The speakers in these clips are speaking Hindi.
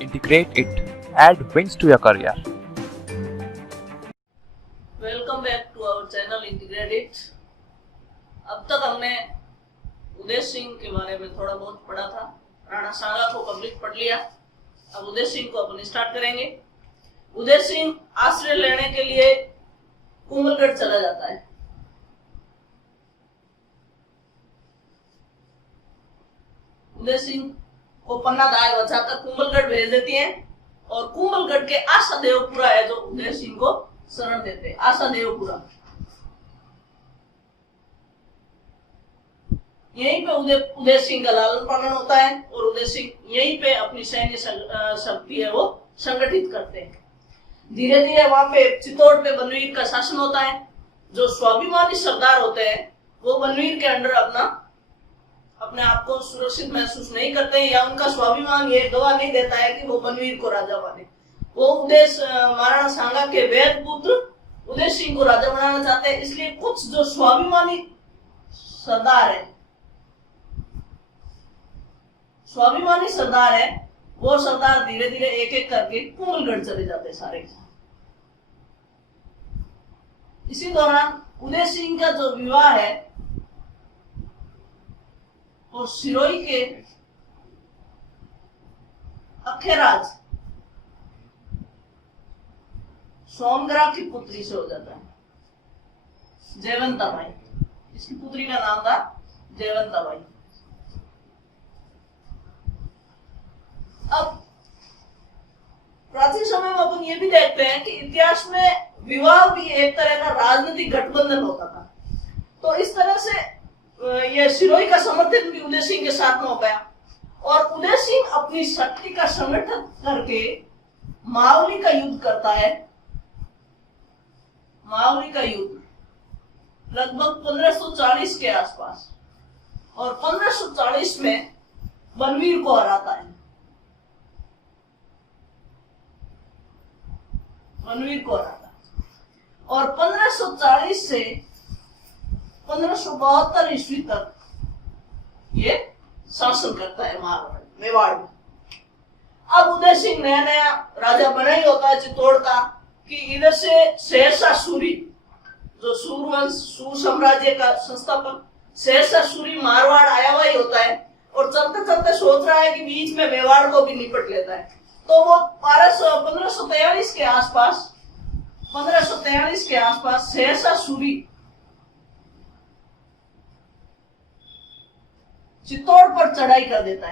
integrate it, add wings to your career. Welcome back to our channel integrate it. अब तक हमने उदय सिंह के बारे में थोड़ा बहुत पढ़ा था, राणा सांगा को कंप्लीट पढ़ लिया। अब उदय सिंह को अपन स्टार्ट करेंगे। उदय सिंह आश्रय लेने के लिए कुंभलगढ़ चला जाता है। उदय सिंह को पन्ना दाय बचाकर कुंभलगढ़ भेज देती हैं और कुंभलगढ़ के आशा देवपुरा है जो उदय सिंह को शरण देते हैं। आशा देवपुरा, यहीं पे उदय सिंह का लालन पालन होता है और उदय सिंह यहीं पे अपनी सैन्य शक्ति है वो संगठित करते हैं। धीरे धीरे वहां पे चित्तौड़ पे बनवीर का शासन होता है। जो स्वाभिमानी सरदार होते हैं वो बनवीर के अंडर अपने आप को सुरक्षित महसूस नहीं करते हैं, या उनका स्वाभिमान ये गवाह नहीं देता है कि वो बनवीर को राजा बने। वो महाराणा सांगा के वैध पुत्र उदय सिंह को राजा बनाना चाहते हैं। इसलिए कुछ जो स्वाभिमानी सरदार है वो सरदार धीरे धीरे एक एक करके कुंभलगढ़ चले जाते हैं सारे। इसी दौरान उदय सिंह का जो विवाह है वो सिरोही के अखेराज सोमग्रा की पुत्री से हो जाता है, जयवंताबाई। इसकी पुत्री का नाम था जयवंताबाई। अब प्राचीन समय में अपन ये भी देखते हैं कि इतिहास में विवाह भी एक तरह का राजनीतिक गठबंधन होता था। तो इस तरह से ये सिरोही का समर्थन भी उदय सिंह के साथ में हो गया और उदय सिंह अपनी शक्ति का संगठन करके मावली का युद्ध करता है। मावली का युद्ध लगभग 1540 के आसपास, और 1540 में बनवीर को हराता है। और 1540 से 1572 ईस्वी तक ये शासन करता है मेवाड़ में। अब उदय सिंह नया नया राजा बना ही होता है चित्तौड़ का, कि इधर से शेरशाह सूरी जो सूरवंश सूर साम्राज्य का संस्थापक शेरशाह सूरी मारवाड़ आया हुआ ही होता है और चलते चलते सोच रहा है कि बीच में मेवाड़ को भी निपट लेता है। तो वो 1543 के आसपास शेरशाह सूरी चित्तौड़ पर चढ़ाई कर देता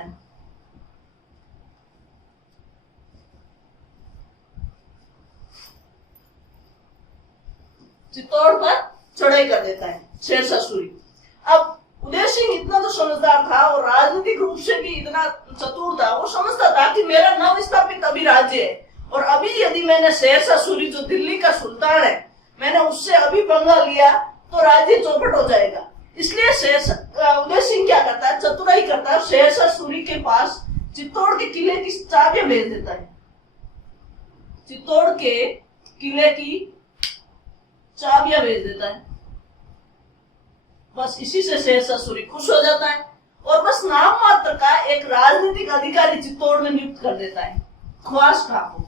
है। शेरशाह सूरी। अब उदय सिंह इतना तो समझदार था और राजनीतिक रूप से भी इतना चतुर था, वो समझता था कि मेरा नव स्थापित अभी राज्य है और अभी यदि मैंने शेरशाह सूरी जो दिल्ली का सुल्तान है मैंने उससे अभी पंगा लिया तो राज्य चौपट हो जाएगा। इसलिए उदय सिंह क्या करता है, चतुराई करता है, शेरशाह सूरी के पास चित्तौड़ के किले की चाबियां भेज देता है। चित्तौड़ के किले की चाबियां भेज देता है। बस इसी से शेरशाह सूरी खुश हो जाता है और बस नाम मात्र का एक राजनीतिक अधिकारी चित्तौड़ में नियुक्त कर देता है, ख्वास खां को।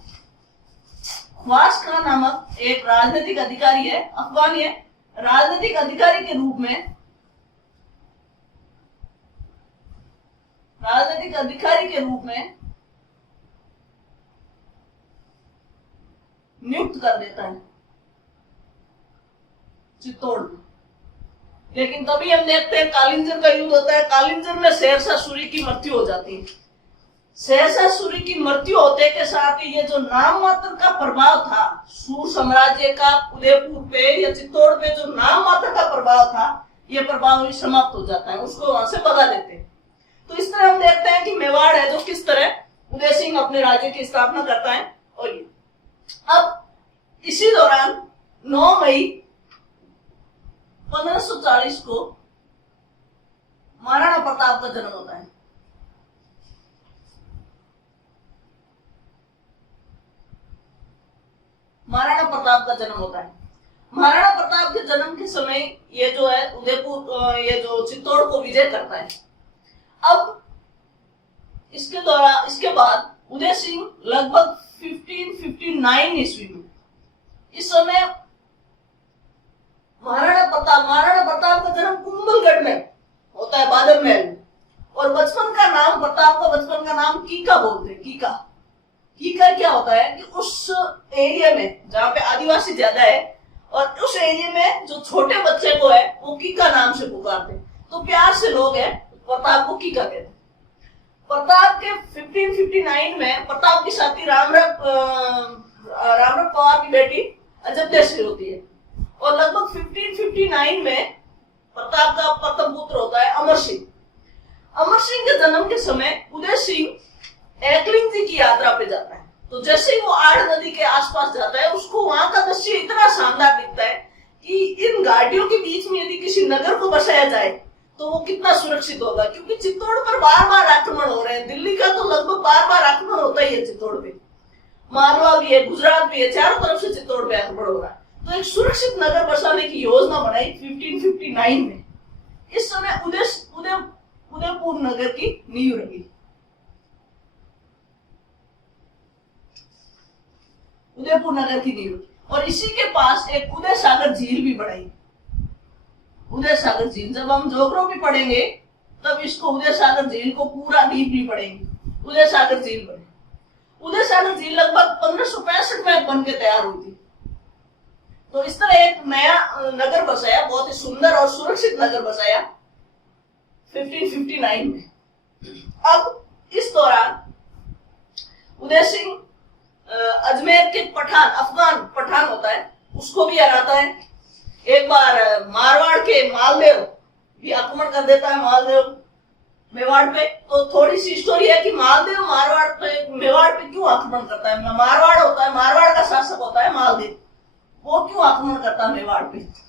ख्वास खां नामक एक राजनीतिक अधिकारी है, अफगानी है। राजनीतिक अधिकारी के रूप में नियुक्त कर देता है चित्तौड़ में। लेकिन तभी हम देखते हैं कालिंजर का युद्ध होता है। कालिंजर में शेरशाह सूरी की मृत्यु हो जाती है। शेरशाह सूरी की मृत्यु होते के साथ ही ये जो नाम मात्र का प्रभाव था सूर साम्राज्य का उदयपुर पे या चित्तौड़ पे, जो नाम मात्र का प्रभाव था, ये प्रभाव ही समाप्त हो जाता है, उसको वहां से भगा देते हैं। तो इस तरह हम देखते हैं कि मेवाड़ है जो किस तरह उदय सिंह अपने राज्य की स्थापना करता है। और ये अब इसी दौरान 9 मई 1540 को महाराणा प्रताप का जन्म होता है। महाराणा प्रताप का जन्म होता है। महाराणा प्रताप के जन्म के समय ये जो है उदयपुर, ये जो चित्तौड़ को विजय करता है। अब इसके बाद उदय सिंह लगभग 1559 ईस्वी में, इस समय महाराणा प्रताप का जन्म कुंभलगढ़ में होता है, बादल महल में। और बचपन का नाम, प्रताप का बचपन का नाम कीका बोलते हैं। कीका क्या होता है कि उस एरिया में जहाँ पे आदिवासी ज्यादा है और उस एरिया में जो छोटे बच्चे को है वो कीका नाम से पुकारते हैं, तो प्यार से लोग है प्रताप को कीका कहते हैं। प्रताप के 1559 में प्रताप की शादी रामराव पवार की बेटी अजब्या से होती है और लगभग 1559 में प्रताप का प्रथम पुत्र होता है अमर सिंह। अमर सिंह के जन्म के समय उदय सिंह एकलिंग जी की यात्रा पे जाता है। तो जैसे ही वो आड़ नदी के आसपास जाता है, उसको वहां का दृश्य इतना शानदार दिखता है कि इन घाटियों के बीच में यदि किसी नगर को बसाया जाए तो वो कितना सुरक्षित होगा, क्योंकि चित्तौड़ पर बार बार आक्रमण हो रहे हैं। दिल्ली का तो लगभग बार बार आक्रमण होता ही है चित्तौड़ पे, मालवा भी है, गुजरात भी है, चारों तरफ से चित्तौड़ पे आक्रमण हो रहा है। तो एक सुरक्षित नगर बसाने की योजना बनाई 1559 में। इस समय उदयपुर नगर की नींव रखी। उदयपुर नगर की नींव, और इसी के पास एक उदय सागर झील भी बनाई। उदय सागर झील, जब हम ज्योग्राफी पढ़ेंगे तब इसको उदय सागर झील को पूरा डीपली पढ़ेंगे। उदय सागर झील बने। उदय सागर झील लगभग 1565 में बन के तैयार हुई थी। तो इस तरह एक नया नगर बसाया, बहुत ही सुंदर और सुरक्षित नगर बसाया 1559 में। अब इस दौरान उदय सिंह अजमेर के पठान, अफगान पठान होता है, उसको भी हराता है। एक बार मारवाड़ के मालदेव भी आक्रमण कर देता है, मालदेव मेवाड़ पे। तो थोड़ी सी स्टोरी है कि मालदेव मेवाड़ पे क्यों आक्रमण करता है। मारवाड़ होता है, मारवाड़ का शासक होता है मालदेव, वो क्यों आक्रमण करता है मेवाड़ पे।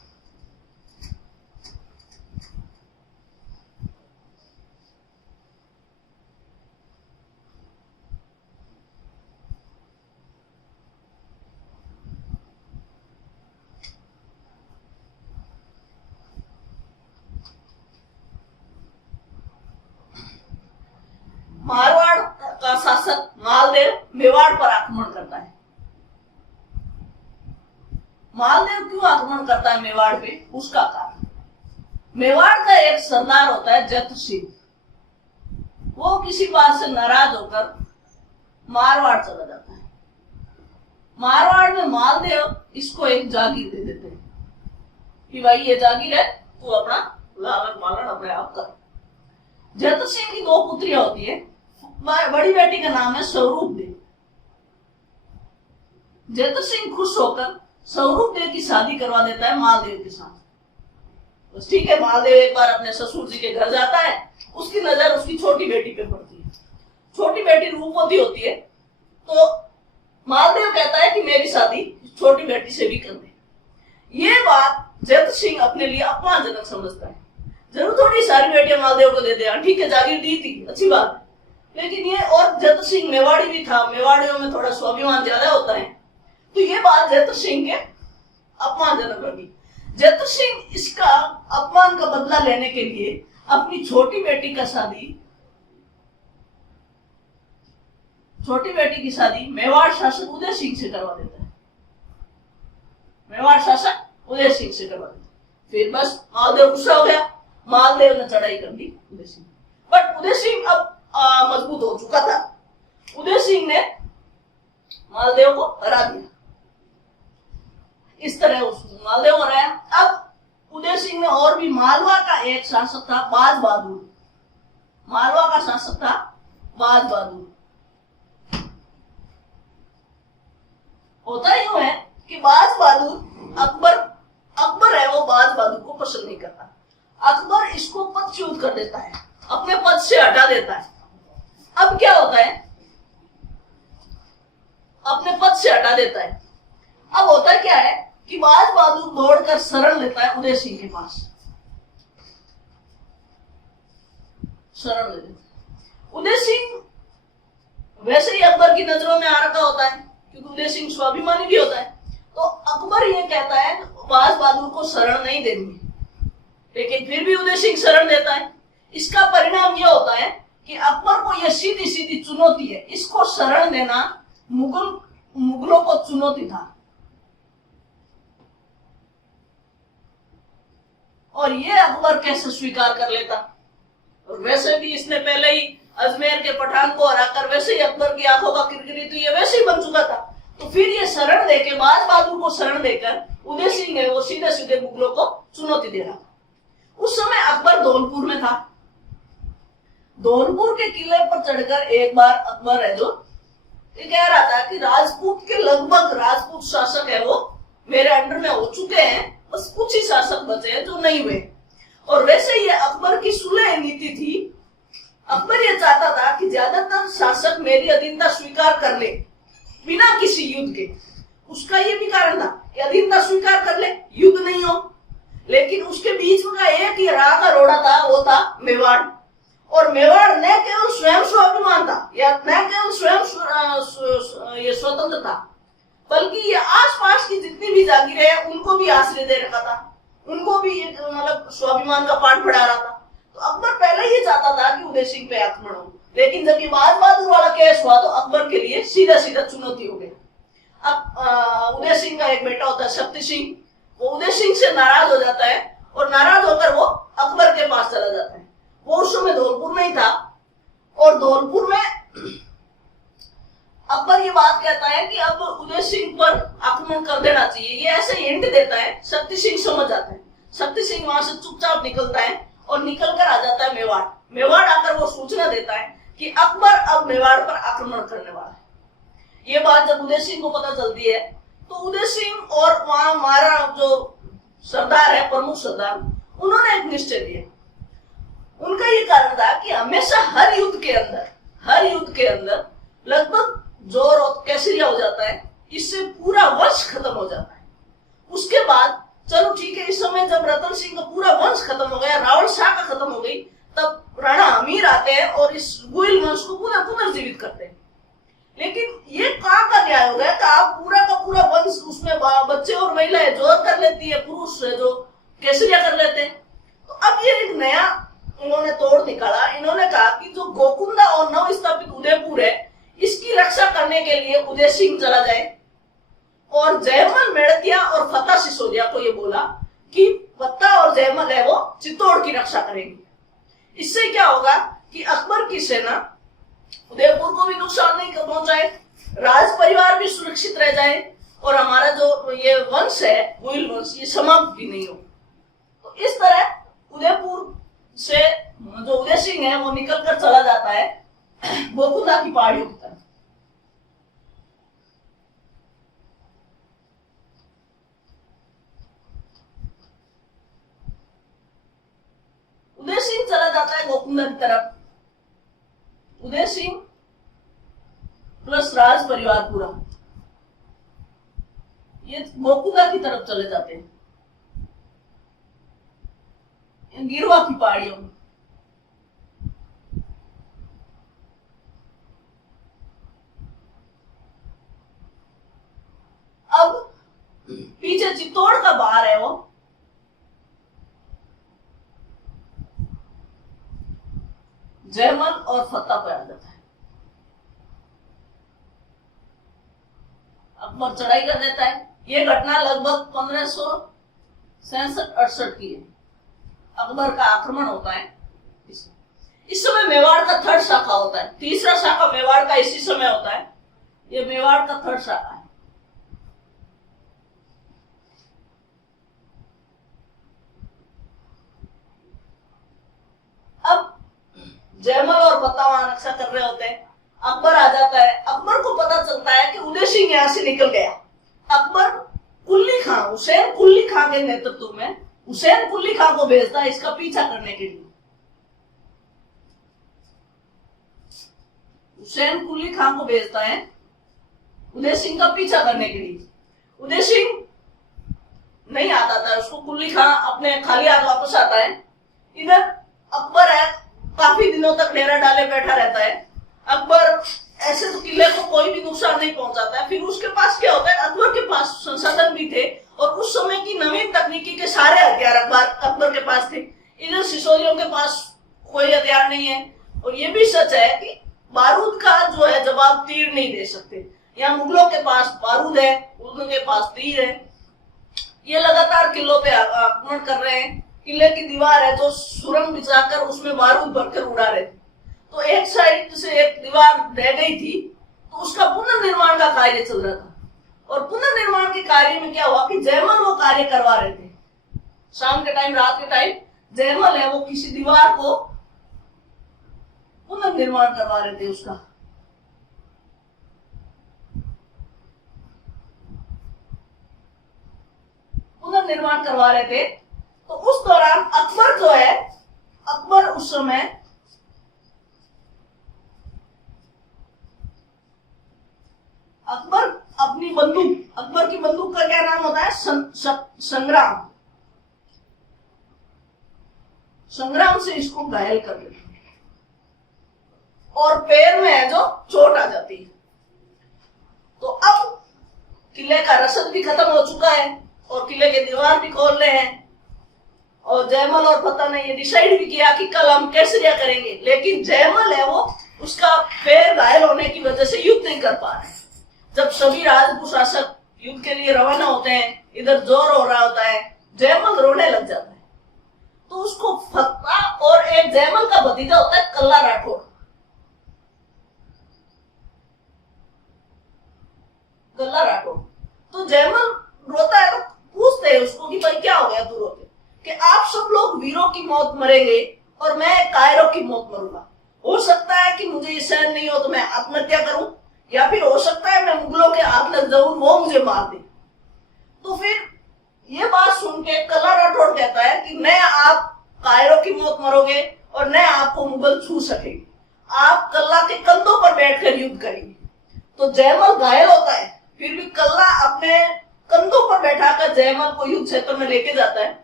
मारवाड़ का शासक मालदेव मेवाड़ पर आक्रमण करता है। मालदेव क्यों आक्रमण करता है मेवाड़ पे, उसका कारण, मेवाड़ का एक सरदार होता है जत सिंह। वो किसी बात से नाराज होकर मारवाड़ चला जाता है। मारवाड़ में मालदेव इसको एक जागीर दे देते हैं कि भाई ये जागीर है, तू अपना लालन पालन अपने आप कर। जत सिंह की 2 पुत्रियां होती है। बड़ी बेटी का नाम है स्वरूप देव। जत सिंह खुश होकर स्वरूप देव की शादी करवा देता है मालदेव के साथ। तो ठीक है, मालदेव एक बार अपने ससुर जी के घर जाता है, उसकी नजर उसकी छोटी बेटी पे पड़ती है। छोटी बेटी रूपवती होती है, तो मालदेव कहता है कि मेरी शादी छोटी बेटी से भी कर दे। ये बात जत सिंह अपने लिए अपमानजनक समझता है। जरूर थोड़ी सारी बेटियां मालदेव को दे दे, ठीक है जागीर दी थी, अच्छी बात है, लेकिन ये, और जत सिंह मेवाड़ी भी था, मेवाड़ियों में थोड़ा स्वाभिमान ज्यादा होता है, तो ये बात जत सिंह के अपमानजनक लगी। जत सिंह इसका अपमान का बदला लेने के लिए अपनी छोटी बेटी की शादी मेवाड़ शासक उदय सिंह से करवा देता है। मेवाड़ शासक उदय सिंह से करवा देता है। फिर बस मालदेव गुस्सा हो गया, मालदेव ने चढ़ाई कर दी उदय सिंह। बट उदय सिंह अब मजबूत हो चुका था। उदय सिंह ने मालदेव को हरा दिया। इस तरह मालदेव हो रहा है। अब उदय सिंह ने और भी, मालवा का एक शासक था बाज बहादुर। मालवा का शासक था बाज बहादुर। होता यूं है कि बाज बहादुर, अकबर है वो बाज बहादुर को पसंद नहीं करता। अकबर इसको पदच्युत कर देता है, अपने पद से हटा देता है। अब क्या होता है, अपने पद से हटा देता है। अब होता क्या है कि बाज बहादुर दौड़कर शरण लेता है उदय सिंह के पास, शरण ले लेता है। उदय सिंह वैसे ही अकबर की नजरों में आ रखा होता है, क्योंकि उदय सिंह स्वाभिमानी भी होता है। तो अकबर ये कहता है बाज बहादुर को शरण नहीं देनी, लेकिन फिर भी उदय सिंह शरण देता है। इसका परिणाम यह होता है कि अकबर को यह सीधी सीधी चुनौती है, इसको शरण देना मुगलों को चुनौती था। और ये अकबर कैसे स्वीकार कर लेता। और वैसे भी इसने पहले ही अजमेर के पठान को हराकर वैसे ही अकबर की आंखों का किरकिरी तो ये वैसे ही बन चुका था। तो फिर ये शरण देके बाज बहादुर को शरण देकर उदय सिंह है वो सीधे सीधे मुगलों को चुनौती दे रहा था। उस समय अकबर धौलपुर में था। धौलपुर के किले पर चढ़कर एक बार अकबर है जो ये कह रहा था कि राजपूत के लगभग राजपूत शासक है वो मेरे अंडर में हो चुके हैं, बस कुछ ही शासक बचे हैं जो नहीं हुए। और वैसे ये अकबर की सुलह नीति थी। अकबर ये चाहता था कि ज्यादातर शासक मेरी अधीनता स्वीकार कर ले बिना किसी युद्ध के। उसका ये भी कारण था कि अधीनता स्वीकार कर ले, युद्ध नहीं हो। लेकिन उसके बीच में का एक ही राह का रोड़ा था, वो था मेवाड़। और मेवाड़ न केवल स्वयं स्वाभिमान था या न केवल स्वयं ये स्वतंत्र था, बल्कि ये आसपास की जितनी भी जागीरें हैं उनको भी आश्रय दे रखा था, उनको भी मतलब स्वाभिमान का पाठ पढ़ा रहा था। तो अकबर पहले ही चाहता था कि उदय सिंह पे आक्रमण हो, लेकिन जब ये बाज बहादुर वाला केस हुआ तो अकबर के लिए सीधा सीधा चुनौती हो गई। अब उदय सिंह का एक बेटा होता है शक्ति सिंह, वो उदय सिंह से नाराज हो जाता है और नाराज होकर वो अकबर के पास चला जाता है। वो उस समय धौलपुर में ही था और धौलपुर में अकबर ये बात कहता है कि अब उदय सिंह पर आक्रमण कर देना चाहिए। ये ऐसे हिंट देता है, शक्ति सिंह समझ जाता है। शक्ति सिंह वहां से चुपचाप निकलता है और निकल कर आ जाता है मेवाड़। मेवाड़ आकर वो सूचना देता है कि अकबर अब मेवाड़ पर आक्रमण करने वाला है। ये बात जब उदय सिंह को पता चलती है तो उदय सिंह और वहां हमारा जो सरदार है, प्रमुख सरदार, उन्होंने एक निश्चय लिया। उनका ये कारण था कि हमेशा हर युद्ध के अंदर लगभग जोर और कैसरिया हो जाता है, इससे पूरा वंश खत्म हो जाता है। उसके बाद चलो ठीक है, इस समय जब रतन सिंह का पूरा वंश खत्म हो गया, रावण शाह का खत्म हो गई, तब राणा हमीर आते हैं और इस गुइल वंश को पुनर्जीवित करते हैं। लेकिन ये कहाँ का न्याय हो गया कि आप पूरा का पूरा वंश, उसमें बच्चे और महिलाएं जोर कर लेती है, पुरुष जो केसरिया कर लेते हैं। तो अब ये एक नया इन्होंने तोड़ निकाला। इन्होंने कहा कि जो गोकुंदा और नव स्थापित उदयपुर है, इसकी रक्षा करने के लिए उदय सिंह चला जाए। और जयमल मेड़तिया और फतेह सिसोदिया को ये बोला कि फतेह और जयमल है वो चित्तौड़ की रक्षा करेंगे। इससे क्या होगा कि अकबर की सेना उदयपुर को भी नुकसान नहीं पहुंचाए, राज परिवार भी सुरक्षित रह जाए और हमारा जो ये वंश है गुइल वंश, ये समाप्त भी नहीं हो। तो इस तरह उदयपुर से जो उदय सिंह है वो निकल कर चला जाता है गोकुंदा की पहाड़ियों की तरफ। उदय सिंह चला जाता है गोकुंदा की तरफ। उदय सिंह प्लस राज परिवार पूरा ये गोकुंदा की तरफ चले जाते हैं, गिरवा की पहाड़ियों में। अब पीछे चित्तौड़ का बाहर है वो जयमल और फतेह पर आ जाता है। अकबर चढ़ाई कर देता है। ये घटना लगभग 1567-68 की है। अकबर का आक्रमण होता है। इस समय मेवाड़ का थर्ड शाखा होता है। तीसरा शाखा मेवाड़ का इसी समय होता है। ये मेवाड़ का थर्ड शाखा है। अब जयमल और फतेह वहां रक्षा कर रहे होते हैं। अकबर आ जाता है। अकबर को पता चलता है कि उदय सिंह यहां से निकल गया। अकबर कुल्ली खां, हुसैन कुल्ली खां के नेतृत्व में हुसैन कुल्ली खां को भेजता है इसका पीछा करने के लिए। हुसैन कुल्ली खां को भेजता है उदय सिंह का पीछा करने के लिए। उदय सिंह नहीं आता था, उसको कुल्ली खां अपने खाली हाथ वापस आता है। इधर अकबर है, काफी दिनों तक डेरा डाले बैठा रहता है। अकबर ऐसे तो किले को कोई भी नुकसान नहीं पहुंचाता है। फिर उसके पास क्या होता है, अकबर के पास संसाधन भी थे और उस समय की नवीन तकनीकी के सारे हथियार अकबर के पास थे। इधर सिसोदियों के पास कोई हथियार नहीं है, और ये भी सच है कि बारूद का जो है जवाब तीर नहीं दे सकते। यहाँ मुगलों के पास बारूद है, उनके पास तीर है, ये लगातार किलों पे आक्रमण कर रहे हैं। किले की दीवार है जो सुरंग बिछाकर उसमें बारूद भरकर उड़ा रहे थे, तो एक साइड से एक दीवार रह गई थी, तो उसका पुनर्निर्माण का कार्य चल रहा था। और पुनर्निर्माण के कार्य में क्या हुआ कि जयमल वो कार्य करवा रहे थे। शाम के टाइम, रात के टाइम जयमल है वो किसी दीवार को पुनर्निर्माण करवा रहे थे, उसका पुनर्निर्माण करवा रहे थे। तो उस दौरान अकबर जो है, अकबर उस समय अकबर अपनी बंदूक, अकबर की बंदूक का क्या नाम होता है? संग्राम। संग्राम से इसको घायल कर देते और पैर में है जो चोट आ जाती है। तो अब किले का रसद भी खत्म हो चुका है और किले के दीवार भी खोल रहे हैं, और जयमल और फतेह ने ये डिसाइड भी किया कि कल हम केसरिया करेंगे। लेकिन जयमल है वो, उसका पैर घायल होने की वजह से युद्ध नहीं कर पा रहे। जब सभी राजपूत शासक युद्ध के लिए रवाना होते हैं, इधर जोर हो रहा होता है, जयमल रोने लग जाता है। तो उसको फतेह और एक जयमल का भतीजा होता है कल्ला राठौड़, कल्ला राठौड़। तो जयमल रोता है तो पूछते हैं उसको कि भाई क्या हो गया तू रोते? कि आप सब लोग वीरों की मौत मरेंगे और मैं कायरों की मौत मरूंगा। हो सकता है कि मुझे ये सहन नहीं हो तो मैं आत्महत्या करूं, या फिर हो सकता है मैं मुगलों के हाथ लग जाऊं, वो मुझे मार दे। तो फिर ये बात सुन के कल्ला राठौड़ कहता है कि न आप कायरों की मौत मरोगे और न आपको मुगल छू सकेंगे, आप कल्ला के कंधों पर बैठकर युद्ध करेंगे। तो जयमल घायल होता है, फिर भी कल्ला अपने कंधों पर बैठाकर जयमल को युद्ध क्षेत्र में लेके जाता है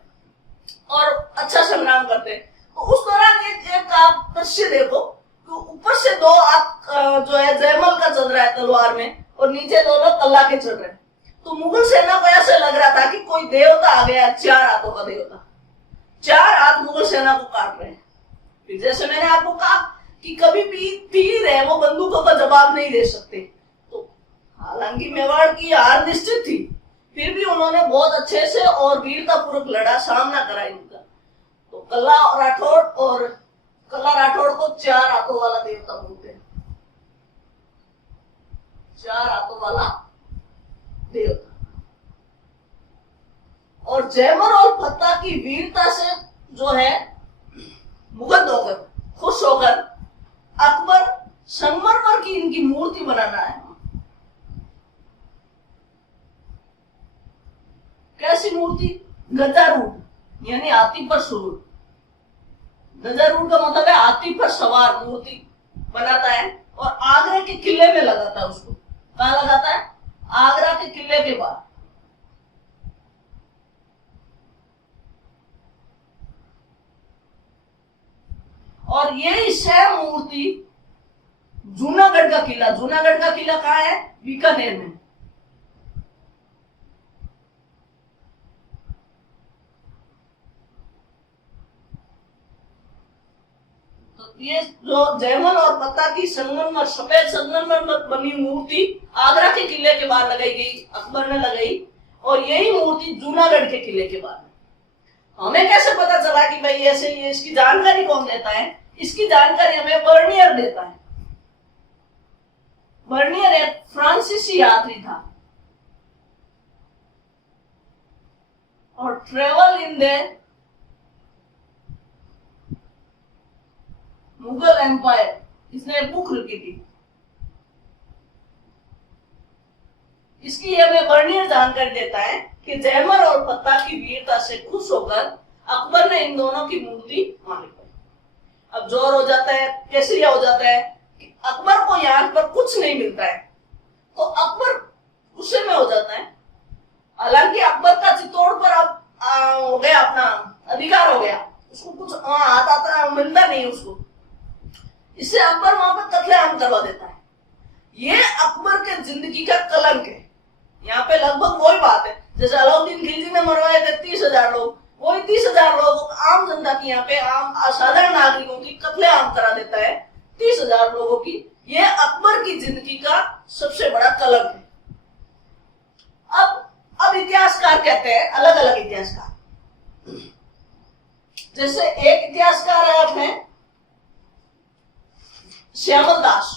और अच्छा संग्राम करते हैं। तो उस दौरान एक आप दृश्य देखो, तो ऊपर से दो हाथ जो है जयमल का चल रहा है तलवार में, और नीचे दोनों कल्ला के चल रहे हैं। तो मुगल सेना को ऐसा लग रहा था कि कोई देवता आ गया, 4 हाथों का देवता, 4 हाथ मुगल सेना को काट रहे हैं। फिर जैसे मैंने आपको कहा कि कभी भी तीर है वो बंदूकों का जवाब नहीं दे सकते। तो हालांकि मेवाड़ की हार निश्चित थी, फिर भी उन्होंने बहुत अच्छे से और वीरतापूर्वक लड़ा, सामना करा इनका। तो कल्ला राठौड़ को 4 हाथों वाला देवता बोलते हैं, 4 हाथों वाला देवता। और जयमल और फतेह की वीरता से जो है मुग्ध होकर, खुश होकर अकबर संगमरमर की इनकी मूर्ति बनाना है। कैसी मूर्ति? गजारूढ़ यानी हाथी पर सवार। गजारूढ़ का मतलब है हाथी पर सवार मूर्ति बनाता है और आगरा के किले में लगाता है उसको। कहां लगाता है? आगरा के किले के बाहर। और ये सेम मूर्ति जूनागढ़ का किला, जूनागढ़ का किला कहां है? बीकानेर में। ये जो जयमल और फतेह की संगमरमर, सफेद संगमरमर बनी मूर्ति आगरा के किले के बाहर लगाई गई, अकबर ने लगाई, और यही मूर्ति जूनागढ़ के किले के बाहर। हमें कैसे पता चला कि भाई ऐसे ये इसकी जानकारी कौन देता है? इसकी जानकारी हमें बर्नियर देता है। बर्नियर एक फ्रांसीसी यात्री था और travel in the Mughal empire, इसने बुक लिखी थी। इसकी हमें बर्नियर जानकारी देता है कि जयमल और फतेह की वीरता से खुश होकर अकबर ने इन दोनों की मूर्ति मान ली। अब जोर हो जाता है, केसरिया हो जाता है कि अकबर को यहाँ पर कुछ नहीं मिलता है, तो अकबर गुस्से में हो जाता है। हालांकि अकबर का चित्तौड़ पर अब हो गया, अपना अधिकार हो गया, उसको कुछ हाथ आता मिलता नहीं उसको। इससे अकबर वहां पर कत्लेआम करवा देता है। ये अकबर के जिंदगी का कलंक है। यहाँ पे लगभग वही बात है जैसे अलाउद्दीन खिलजी ने मरवाए थे 30,000 लोग, वही 30,000 लोग आम जनता की, यहाँ पे आम साधारण नागरिकों की कत्लेआम करा देता है। 20,000 लोगों की, ये अकबर की जिंदगी का सबसे बड़ा कलंक है। अब इतिहासकार कहते हैं, अलग अलग इतिहासकार, जैसे एक इतिहासकार है अपने श्यामल दास,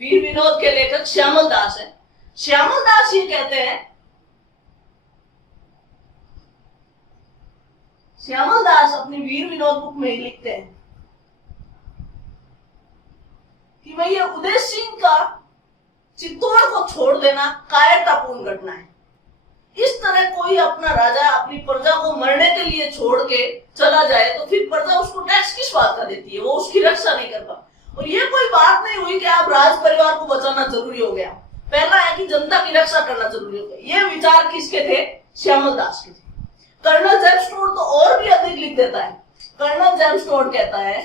वीर विनोद के लेखक श्यामल दास है। श्यामल दास ये कहते हैं, श्यामल दास अपनी वीर विनोद बुक में लिखते हैं कि भाई ये उदय सिंह का चित्तौड़ को छोड़ देना कायरतापूर्ण घटना है। इस तरह कोई अपना राजा अपनी प्रजा को मरने के लिए छोड़ के चला जाए तो फिर प्रजा उसको टैक्स किस बात का देती है, वो उसकी रक्षा नहीं कर पा। और ये कोई बात नहीं हुई कि आप राज परिवार को बचाना जरूरी हो गया, पहला है कि जनता की रक्षा करना जरूरी हो गया। ये विचार किसके थे? श्यामल दास के थे। कर्नल जेम्स टोड तो और भी अधिक लिख देता है। कर्नल जेम्स टोड कहता है,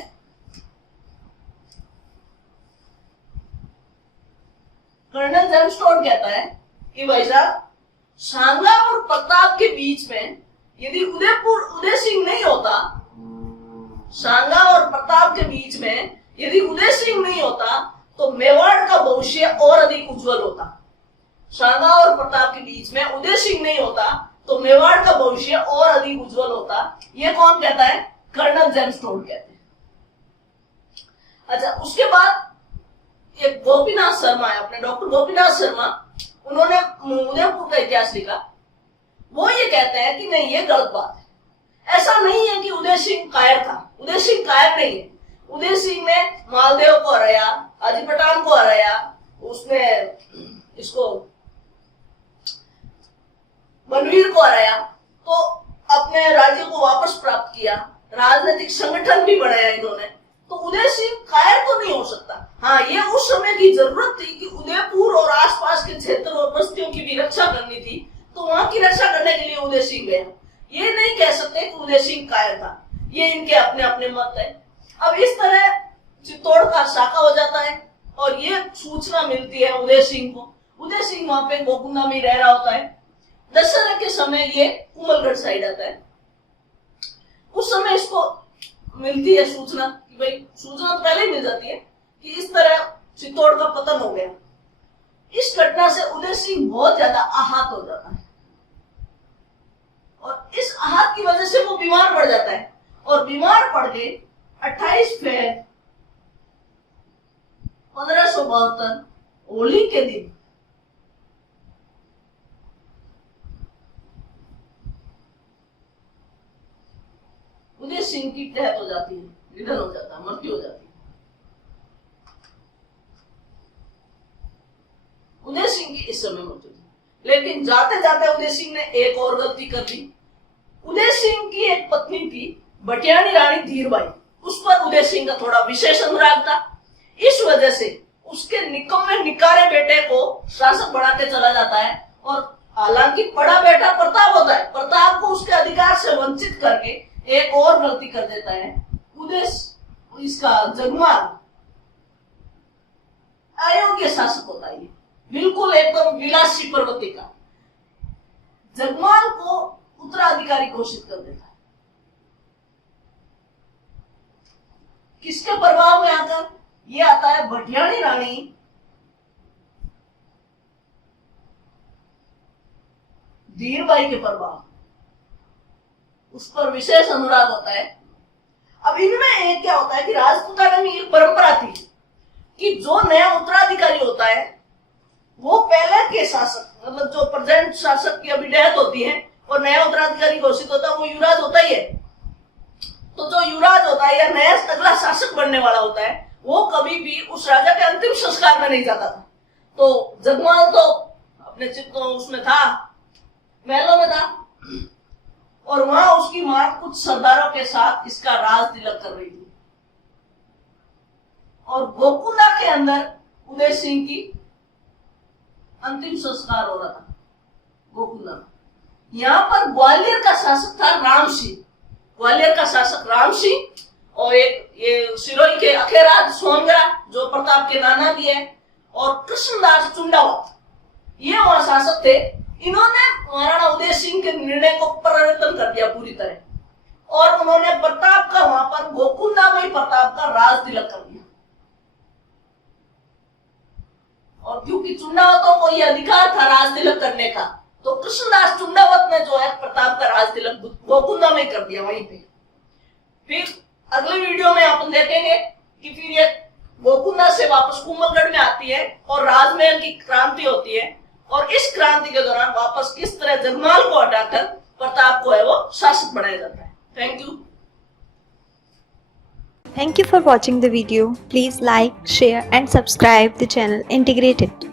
कर्नल जेम्स टोड कहता है कि भाई साहब, सांगा और प्रताप के बीच में यदि उदय सिंह नहीं होता, सांगा और प्रताप के बीच में यदि उदय सिंह नहीं होता तो मेवाड़ का भविष्य और अधिक उज्जवल होता। सांगा और प्रताप के बीच में उदय सिंह नहीं होता तो मेवाड़ का भविष्य और अधिक उज्जवल होता। ये कौन कहता है? कर्नल जेम्स टोड कहते हैं। अच्छा, उसके बाद एक गोपीनाथ शर्मा है, अपने डॉक्टर गोपीनाथ शर्मा, उन्होंने उदयपुर का इतिहास लिखा। वो ये कहते हैं कि नहीं, ये गलत बात है। ऐसा नहीं है कि उदय सिंह कायर था, उदय सिंह कायर नहीं है। उदय सिंह ने मालदेव को हराया, हाजी पठान को हराया, उसने इसको बनवीर को हराया, तो अपने राज्य को वापस प्राप्त किया, राजनीतिक संगठन भी बनाया इन्होंने। तो उदय सिंह कायर तो नहीं हो सकता। हाँ, ये उस समय की जरूरत थी कि उदयपुर और आसपास के क्षेत्र और बस्तियों की भी रक्षा करनी थी, तो वहां की रक्षा करने के लिए उदय सिंह गया। ये नहीं कह सकते कि उदय सिंह कायर था, ये इनके अपने अपने मत है। अब इस तरह चित्तौड़ का साका हो जाता है और ये सूचना मिलती है उदय सिंह को। उदय सिंह वहां पे गोकुंदा में रह रहा होता है। दशहरा के समय ये कुमलगढ़ साइड आता है। उस समय इसको मिलती है सूचना कि भाई, सूचना तो पहले ही मिल जाती है कि इस तरह चित्तौड़ का पतन हो गया। इस घटना से उदय सिंह बहुत ज्यादा आहत हो जाता है और इस आहत की वजह से वो बीमार पड़ जाता है और बीमार पड़ के 28 फरवरी 1572 होली के दिन उदय सिंह की डेथ हो जाती है, निधन हो जाता है, मृत्यु हो जाती है। उदय सिंह की इस समय मृत्यु थी। लेकिन जाते जाते उदय सिंह ने एक और गलती कर दी। उदय सिंह की एक पत्नी थी भटियाणी रानी धीरबाई, उस पर उदय सिंह का थोड़ा विशेष अनुराग था। इस वजह से उसके निकम्मे निकारे बेटे को शासक बढ़ाते चला जाता है और हालांकि बड़ा बेटा प्रताप होता है, प्रताप को उसके अधिकार से वंचित करके एक और गलती कर देता है। उदय इसका जगमाल अयोग्य शासक होता है, बिल्कुल एकदम विलासी प्रवृत्ति का। जगमाल को उत्तराधिकारी घोषित कर देता है। किसके प्रभाव में आकर? ये आता है भटियाणी रानी धीरबाई के प्रभाव, उस पर विशेष अनुराग होता है। अब इनमें एक क्या होता है कि राजपूताना में एक परंपरा थी कि जो नया उत्तराधिकारी होता है वो पहले के शासक, मतलब जो प्रेजेंट शासक की अभी डेथ होती है और नया उत्तराधिकारी घोषित होता है, वो युवराज होता ही है। तो जो युवराज होता है या नया अगला शासक बनने वाला होता है, वो कभी भी उस राजा के अंतिम संस्कार में नहीं जाता था। तो जगमाल तो अपने चित्तों उसमें था, महलों में था, और वहां उसकी मां कुछ सरदारों के साथ इसका राज तिलक कर रही थी। और गोकुंदा के अंदर उदय सिंह की अंतिम संस्कार हो रहा था गोकुंदा में। यहां पर ग्वालियर का शासक था राम सिंह, ग्वालियर का शासक राम सिंह, और एक ये सिरोही के अखेराज सोनगरा जो प्रताप के नाना भी है, और कृष्णदास चुंडावत, ये वहां शासक थे। इन्होंने महाराणा उदय सिंह के निर्णय को परिवर्तन कर दिया पूरी तरह, और उन्होंने प्रताप का वहां पर गोकुंदा में प्रताप का राज तिलक कर दिया। और क्योंकि चुंडावतों को यह अधिकार था राज तिलक करने का, तो कृष्णदास चुंडावत ने जो है प्रताप का राज तिलक गोकुंदा में कर दिया वहीं पे। फिर अगले वीडियो में अपन देखेंगे कि फिर ये गोकुंदा से वापस कुंभलगढ़ में आती है और राजमहल की क्रांति होती है, और इस क्रांति के दौरान वापस किस तरह जगमाल को हटाकर प्रताप को है वो शासक बनाया जाता है। Thank you. Thank you for watching the video. Please like, share and subscribe the channel Integrated.